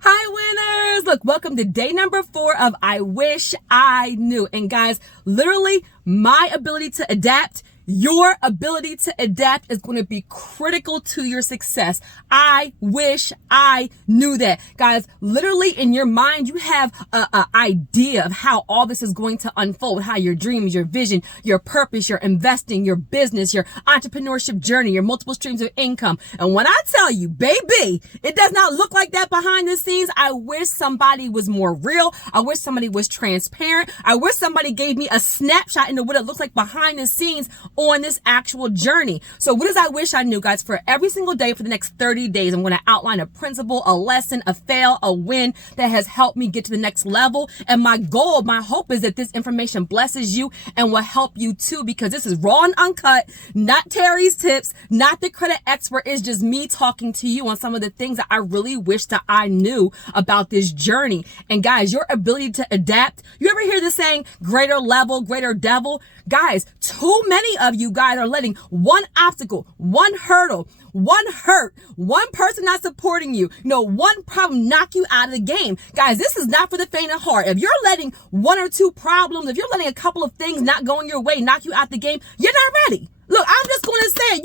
Hi winners! Look, welcome to day number 4 of I Wish I Knew. And guys, literally my ability to adapt, your ability to adapt is going to be critical to your success. I wish I knew that. Guys, literally in your mind, you have an idea of how all this is going to unfold, how your dreams, your vision, your purpose, your investing, your business, your entrepreneurship journey, your multiple streams of income. And when I tell you, baby, it does not look like that behind the scenes. I wish somebody was more real. I wish somebody was transparent. I wish somebody gave me a snapshot into what it looks like behind the scenes on this actual journey. So what does I wish I knew, guys? For every single day for the next 30 days, I'm going to outline a principle, a lesson, a fail, a win that has helped me get to the next level. And my goal, my hope is that this information blesses you and will help you too, because this is raw and uncut, not Terry's tips, not the credit expert. It's just me talking to you on some of the things that I really wish that I knew about this journey. And guys, your ability to adapt, you ever hear the saying, greater level, greater devil? Guys, too many of you guys are letting one obstacle, one hurdle, one hurt, one person not supporting you, one problem knock you out of the game. Guys, this is not for the faint of heart. If you're letting one or two problems, if you're letting a couple of things not going your way, knock you out the game, you're not ready. Look, I'm just going to say it.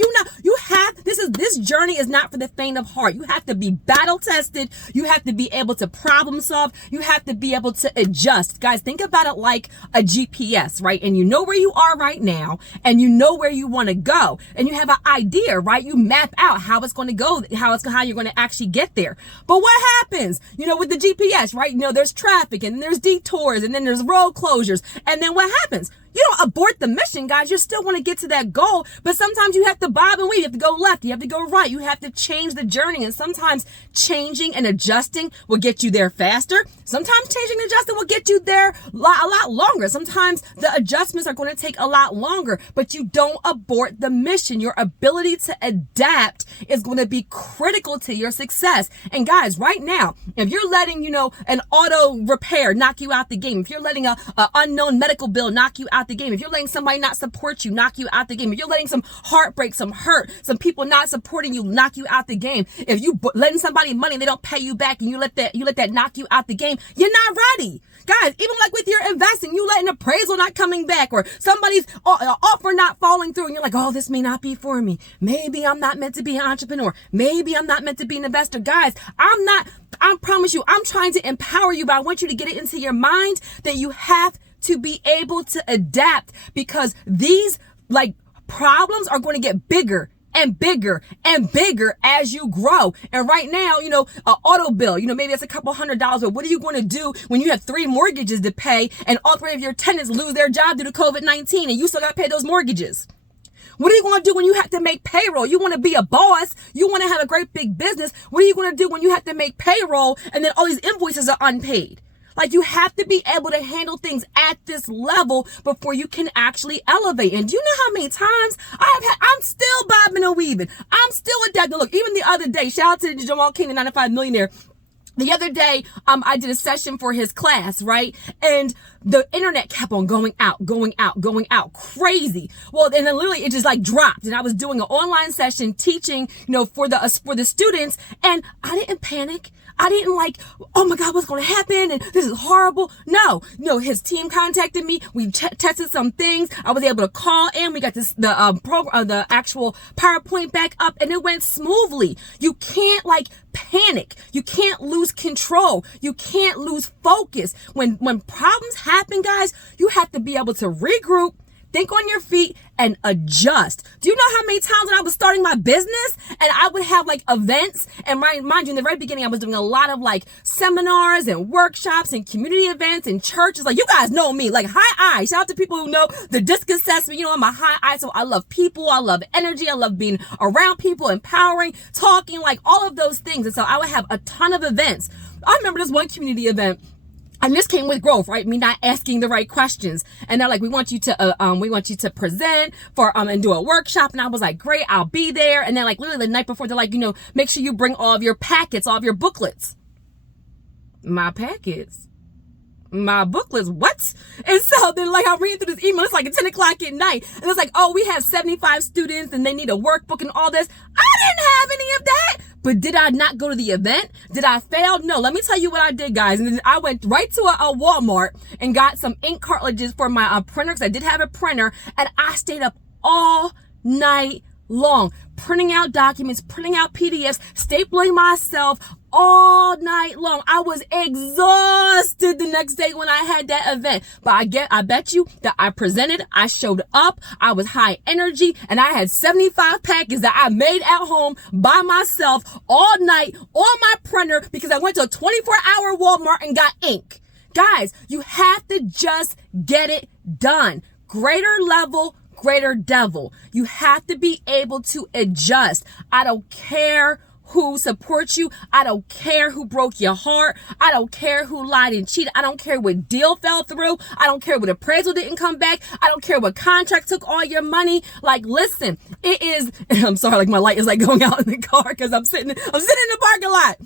This journey is not for the faint of heart. You have to be battle tested. You have to be able to problem solve. You have to be able to adjust. Guys, think about it like a GPS, right? And you know where you are right now, and you know where you want to go, and you have an idea, right? You map out how it's going to go, how you're going to actually get there. But what happens, with the GPS, right? There's traffic, and there's detours, and then there's road closures. And then what happens? You don't abort the mission, guys. You still want to get to that goal, but sometimes you have to bob and weave. You have to go left. You have to go right. You have to change the journey. And sometimes changing and adjusting will get you there faster. Sometimes changing and adjusting will get you there a lot longer. Sometimes the adjustments are going to take a lot longer, but you don't abort the mission. Your ability to adapt is going to be critical to your success. And guys, right now, if you're letting, an auto repair knock you out the game, if you're letting a unknown medical bill knock you out the game, if you're letting somebody not support you, knock you out the game, if you're letting some heartbreak, some hurt, some people not supporting you, knock you out the game, if you letting somebody money and they don't pay you back and you let that knock you out the game, you're not ready. Guys, even like with your investing, you letting appraisal not coming back, or somebody's offer not falling through, and you're like, oh, this may not be for me. Maybe I'm not meant to be an entrepreneur. Maybe I'm not meant to be an investor. Guys, I promise you, I'm trying to empower you, but I want you to get it into your mind that you have to be able to adapt, because these problems are going to get bigger and bigger and bigger as you grow. And right now, an auto bill, maybe it's a couple $100, but what are you going to do when you have 3 mortgages to pay and all 3 of your tenants lose their job due to COVID-19 and you still got to pay those mortgages? What are you going to do when you have to make payroll? You want to be a boss. You want to have a great big business. What are you going to do when you have to make payroll and then all these invoices are unpaid? You have to be able to handle things at this level before you can actually elevate. And do you know how many times I'm still bobbing and weaving. I'm still adapting. Look, even the other day, shout out to Jamal King, the 95 millionaire. The other day, I did a session for his class, right? And the internet kept on going out, crazy. Well, and then literally it just dropped. And I was doing an online session teaching, for the students, and I didn't panic. I didn't oh my God, what's going to happen? And this is horrible. No, his team contacted me. We tested some things. I was able to call in. We got the actual PowerPoint back up, and it went smoothly. You can't panic. You can't lose control. You can't lose focus. When problems happen, guys, you have to be able to regroup, think on your feet, and adjust. Do you know how many times when I was starting my business and I would have events, and mind you, in the very beginning, I was doing a lot of seminars and workshops and community events and churches. You guys know me, high I. Shout out to people who know the disc assessment. I'm a high I, so I love people. I love energy. I love being around people, empowering, talking, all of those things. And so I would have a ton of events. I remember this one community event. And this came with growth, right? Me not asking the right questions. And they're like, we want you to present for, and do a workshop. And I was like, great, I'll be there. And then literally the night before, they're like, make sure you bring all of your packets, all of your booklets. My packets? My booklets, what? And so then I'm reading through this email, it's at 10 o'clock at night. And it's oh, we have 75 students and they need a workbook and all this. I didn't have any of that. But did I not go to the event? Did I fail? No. Let me tell you what I did, guys. And then I went right to a Walmart and got some ink cartridges for my printer, because I did have a printer, and I stayed up all night long, printing out documents, printing out PDFs, stapling myself all night long. I was exhausted the next day when I had that event. But I bet you that I presented, I showed up, I was high energy, and I had 75 packets that I made at home by myself all night on my printer, because I went to a 24-hour Walmart and got ink. Guys, you have to just get it done. Greater level, greater devil. You have to be able to adjust. I don't care who supports you. I don't care who broke your heart. I don't care who lied and cheated. I don't care what deal fell through. I don't care what appraisal didn't come back. I don't care what contract took all your money. Like, listen, it is, I'm sorry, like my light is like going out in the car because I'm sitting in the parking lot.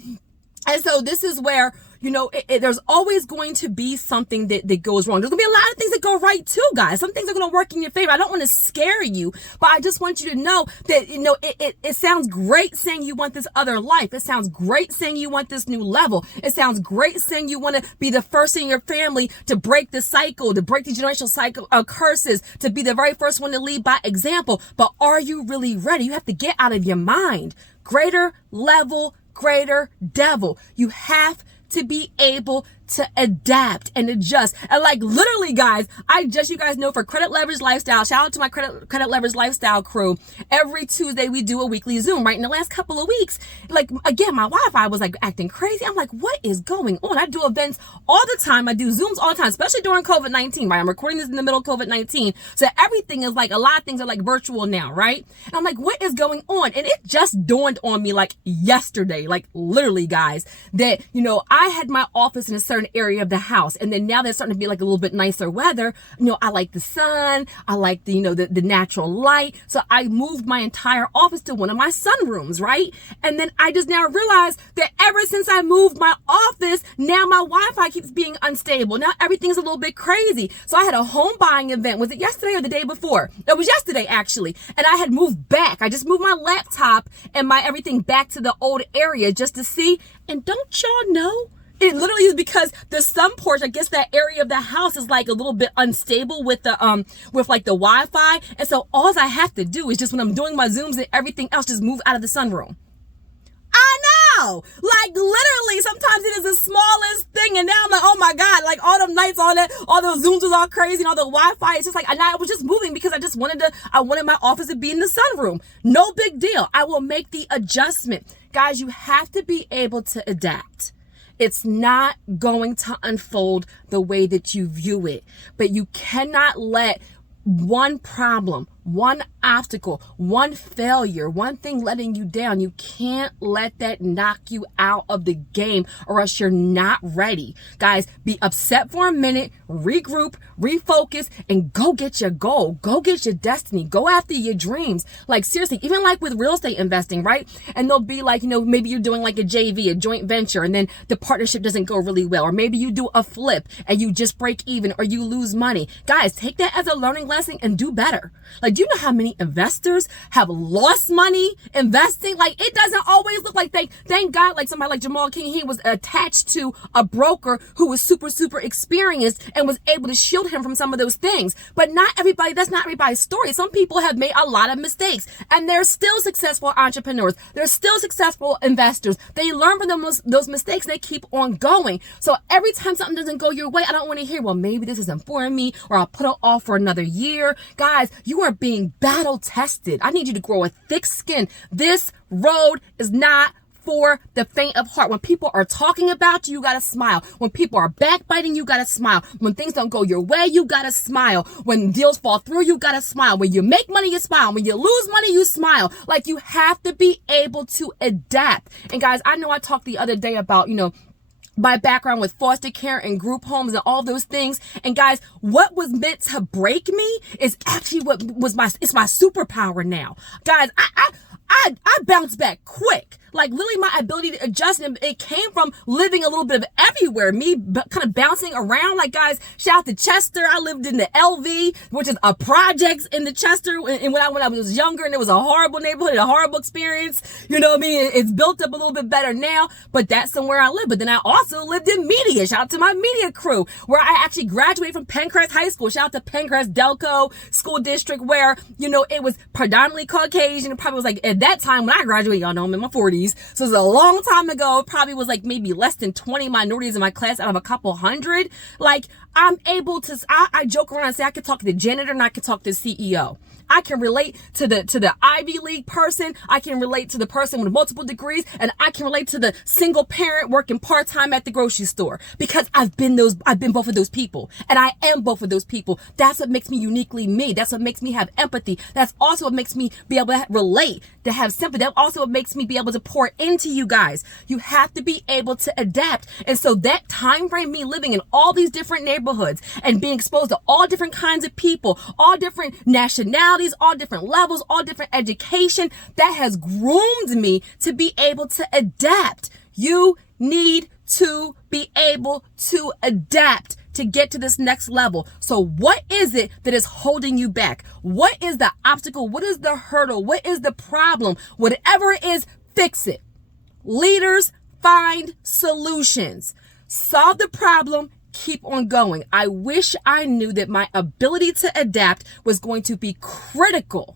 And so this is where, you know, there's always going to be something that goes wrong. There's going to be a lot of things that go right too, guys. Some things are going to work in your favor. I don't want to scare you, but I just want you to know that, you know, it sounds great saying you want this other life. It sounds great saying you want this new level. It sounds great saying you want to be the first in your family to break the cycle, to break the generational cycle of curses, to be the very first one to lead by example. But are you really ready? You have to get out of your mind. Greater level, greater devil. You have to be able to adapt and adjust. And like literally, guys, you guys know, for Credit Leverage Lifestyle, shout out to my Credit Leverage Lifestyle crew. Every Tuesday we do a weekly Zoom, right? In the last couple of weeks, like, again, my Wi-Fi was like acting crazy. I'm like, what is going on? I do events all the time. I do Zooms all the time, especially during COVID-19, right? I'm recording this in the middle of COVID-19. So everything is like, a lot of things are like virtual now, right? And I'm like, what is going on? And it just dawned on me like yesterday, like literally, guys, that, you know, I had my office in a certain area of the house, and then now there's starting to be like a little bit nicer weather. You know, I like the sun, I like the, you know, the natural light. So I moved my entire office to one of my sunrooms, right? And then I just now realized that ever since I moved my office, now my Wi-Fi keeps being unstable. Now everything's a little bit crazy. So I had a home buying event. Was it yesterday or the day before? It was yesterday, actually. And I had moved back. I just moved my laptop and my everything back to the old area just to see. And don't y'all know, it literally is because the sun porch, I guess that area of the house is like a little bit unstable with the with like the Wi-Fi. And so all I have to do is just, when I'm doing my Zooms and everything else, just move out of the sunroom. I know, like literally sometimes it is the smallest thing, and now I'm like, oh my God, like all them nights, all those Zooms was all crazy, and all the Wi-Fi, it's just like, and I was just moving because I wanted my office to be in the sunroom. No big deal. I will make the adjustment. Guys, you have to be able to adapt. It's not going to unfold the way that you view it, but you cannot let one problem, one obstacle, one failure, one thing letting you down, you can't let that knock you out of the game, or else you're not ready. Guys, be upset for a minute, regroup, refocus, and go get your goal. Go get your destiny. Go after your dreams. Like seriously, even like with real estate investing, right? And they'll be like, you know, maybe you're doing like a JV, a joint venture, and then the partnership doesn't go really well. Or maybe you do a flip and you just break even, or you lose money. Guys, take that as a learning lesson and do better. Like, do you know how many investors have lost money investing? Like, it doesn't always look like thank God, like somebody like Jamal King, he was attached to a broker who was super, super experienced and was able to shield him from some of those things. But that's not everybody's story. Some people have made a lot of mistakes, and they're still successful entrepreneurs. They're still successful investors. They learn from those mistakes and they keep on going. So every time something doesn't go your way, I don't want to hear, well, maybe this isn't for me, or I'll put it off for another year. Guys, you are being battle tested. I need you to grow a thick skin. This road is not for the faint of heart. When people are talking about you, you gotta smile. When people are backbiting, you gotta smile. When things don't go your way, you gotta smile. When deals fall through, you gotta smile. When you make money, you smile. When you lose money, you smile. Like, you have to be able to adapt. And guys, I know I talked the other day about, you know, my background with foster care and group homes and all those things. And guys, what was meant to break me is actually it's my superpower now. Guys, I bounced back quick. Like literally my ability to adjust, and it came from living a little bit of everywhere. Me kind of bouncing around. Like guys, shout out to Chester. I lived in the LV, which is a projects in the Chester. And when I was younger, and it was a horrible neighborhood, a horrible experience. You know what I mean? It's built up a little bit better now, but that's somewhere I live. But then I also lived in media. Shout out to my media crew, where I actually graduated from Pencrest High School. Shout out to Pencrest Delco School District, where, you know, it was predominantly Caucasian. It probably was like, at that time when I graduated, y'all know I'm in my 40s. So it was a long time ago. It probably was like maybe less than 20 minorities in my class out of a couple hundred. Like I'm able to, I joke around and say I could talk to the janitor and I could talk to the CEO. I can relate to the Ivy League person. I can relate to the person with multiple degrees, and I can relate to the single parent working part-time at the grocery store, because I've been both of those people, and I am both of those people. That's what makes me uniquely me. That's what makes me have empathy. That's also what makes me be able to relate, to have sympathy. That also what makes me be able to pour into you guys. You have to be able to adapt. And so that time frame, me living in all these different neighborhoods and being exposed to all different kinds of people, all different nationalities, all different levels, all different education, that has groomed me to be able to adapt. You need to be able to adapt to get to this next level. So what is it that is holding you back? What is the obstacle? What is the hurdle? What is the problem? Whatever it is, fix it. Leaders find solutions. Solve the problem. Keep on going. I wish I knew that my ability to adapt was going to be critical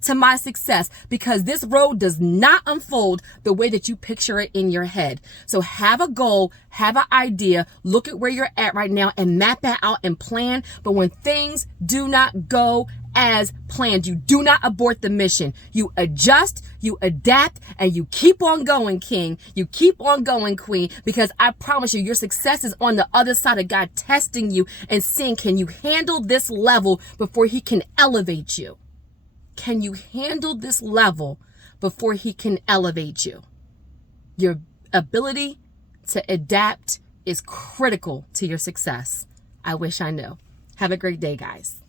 to my success, because this road does not unfold the way that you picture it in your head. So have a goal, have an idea, look at where you're at right now and map that out and plan. But when things do not go as planned, you do not abort the mission. You adjust, you adapt, and you keep on going, King. You keep on going, Queen, because I promise you, your success is on the other side of God testing you and seeing, can you handle this level before he can elevate you? Can you handle this level before he can elevate you? Your ability to adapt is critical to your success. I wish I knew. Have a great day, guys.